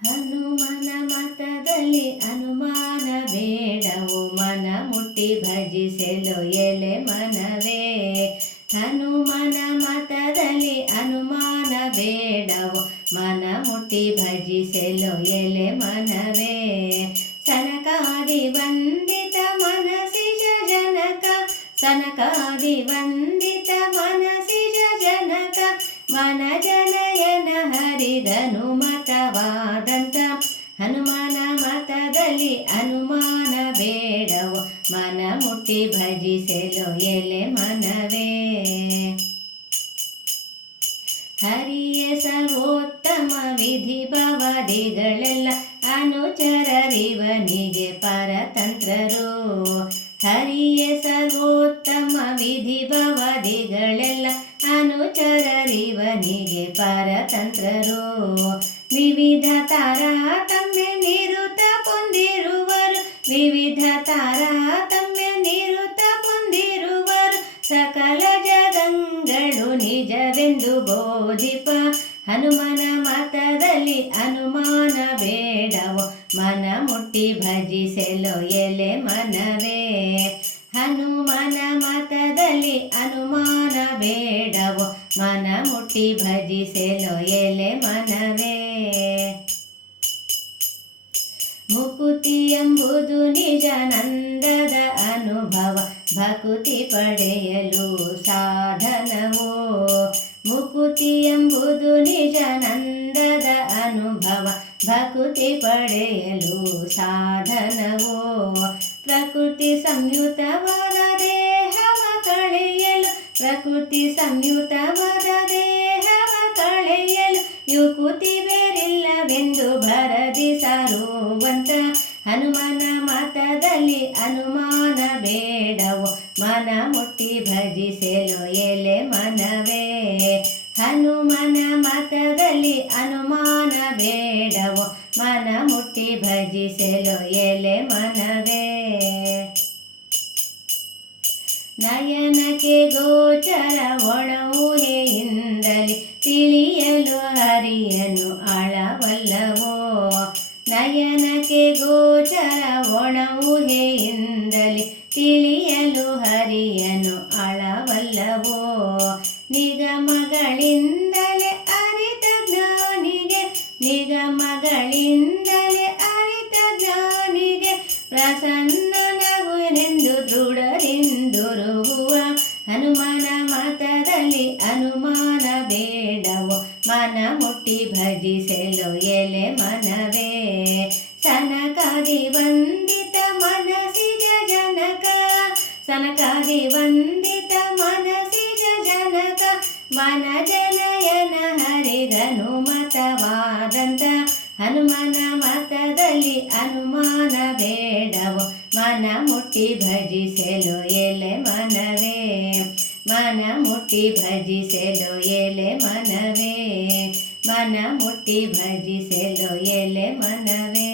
ಹನುಮನ ಮತದಲ್ಲಿ ಅನುಮಾನ ಬೇಡವು ಮನ ಮುಟ್ಟಿ ಭಜಿಸಲು ಎಲೆ ಮನವೇ ಹನುಮನ ಮತದಲ್ಲಿ ಅನುಮಾನ ಬೇಡವು ಮನ ಮುಟ್ಟಿ ಭಜಿಸಲು ಎಲೆ ಮನವೇ ಸನಕಾದಿ ವಂದಿತ ಮನಸಿಜ ಜನಕ ಸನಕಾದಿ ವಂದಿತ ಮನಸಿಜ ಜನಕ ಮನ ಜನಯನ ಹರಿದನು ಮತವಾದಂತ. ಹನುಮಾನ ಮತದಲ್ಲಿ ಅನುಮಾನ ಬೇಡವ. ಮನ ಮುಟ್ಟಿ ಭಜಿಸಲು ಎಲೆ ಮನವೇ. ಹರಿಯ ಸರ್ವೋತ್ತಮ ವಿಧಿ ಭವದಿಗಳೆಲ್ಲ ಅನುಚರರಿವನಿಗೆ ಪರತಂತ್ರರು. ಹರಿಯ ಸರ್ವೋತ್ತಮ ವಿಧಿ ಭವದಿಗಳೆಲ್ಲ ಪರತಂತ್ರರು ವಿವಿಧ ತಾರತಮ್ಯ ನಿರುತ ಹೊಂದಿರುವರು ವಿವಿಧ ತಾರತಮ್ಯ ನಿರುತ ಹೊಂದಿರುವರು ಸಕಲ ಜಗಂಗಳು ನಿಜವೆಂದು ಬೋಧಿಪ. ಹನುಮನ ಮತದಲ್ಲಿ ಅನುಮಾನ ಬೇಡವು. ಮನ ಮುಟ್ಟಿ ಭಜಿಸಲು ಎಲೆ ಮನವೇ. ಹನುಮನ ಮತದಲ್ಲಿ ಬೇಡವು ಮನ ಮುಟ್ಟಿ ಭಜಿಸಲು ಎಲೆ ಮನವೇ ಮುಕುತಿ ಎಂಬುದು ನಿಜ ನಂದದ ಅನುಭವ ಭಕುತಿ ಪಡೆಯಲು ಸಾಧನವೋ ಮುಕುತಿ ಎಂಬುದು ನಿಜ ನಂದದ ಅನುಭವ ಭಕುತಿ ಪಡೆಯಲು ಸಾಧನವೋ ಪ್ರಕೃತಿ ಸಂಯುತವಾದ ದೇಹವ ಕಳೆಯಲು ಪ್ರಕೃತಿ ಸಂಯುತವಾದ ದೇಹವ ಯುಕುತಿ ಬೇರಿಲ್ಲವೆಂದು ಭರದಿ ಸಾರುವಂತ ಹನುಮನ ಮತದಲ್ಲಿ ಅನುಮಾನ ಬೇಡವು, ಮನ ಮುಟ್ಟಿ ಭಜಿಸಲು ಎಲೆ ಮನವೇ. ಹನುಮನ ಮತದಲ್ಲಿ ಅನುಮಾನ ಬೇಡವು, ಮನ ಮುಟ್ಟಿ ಭಜಿಸಲು ಎಲೆ ಮನವೇ. ನಯನಕ್ಕೆ ಗೋಚರ ಒಣವು ತಿಳಿಯಲು ಹರಿಯನು ಆಳವಲ್ಲವೋ ನಯನಕ್ಕೆ ಗೋಚರ ಒಣವು ಊಹೆಯಿಂದಲೇ ತಿಳಿಯಲು ಹರಿಯನು ಆಳವಲ್ಲವೋ ನಿಗಮಗಳಿಂದಲೇ ಅರಿತ ಜ್ಞಾನಿಗೆ ನಿಗಮಗಳಿಂದಲೇ ಮನ ಮುಟ್ಟಿ ಭಜಿಸಲು ಎಲೆ ಮನವೇ. ಸನಕಾದಿ ವಂದಿತ ಮನಸಿಜ ಜನಕ. ಸನಕಾದಿ ವಂದಿತ ಮನಸಿಜ ಜನಕ. ಮನ ಜನಯನ ಹರಿದನು ಮತವಾದಂತ. ಹನುಮನ ಮತದಲ್ಲಿ ಅನುಮಾನ ಬೇಡವು. ಮನ ಮುಟ್ಟಿ ಭಜಿಸಲು ಎಲೆ ಮನವೇ. ಮನ ಮುಟ್ಟಿ ಭಜಿಸಲು ಎಲೆ ಮನವೇ ಮನ ಮುಟ್ಟಿ ಭಜಿಸಲು ಎಲೆ ಮನವೇ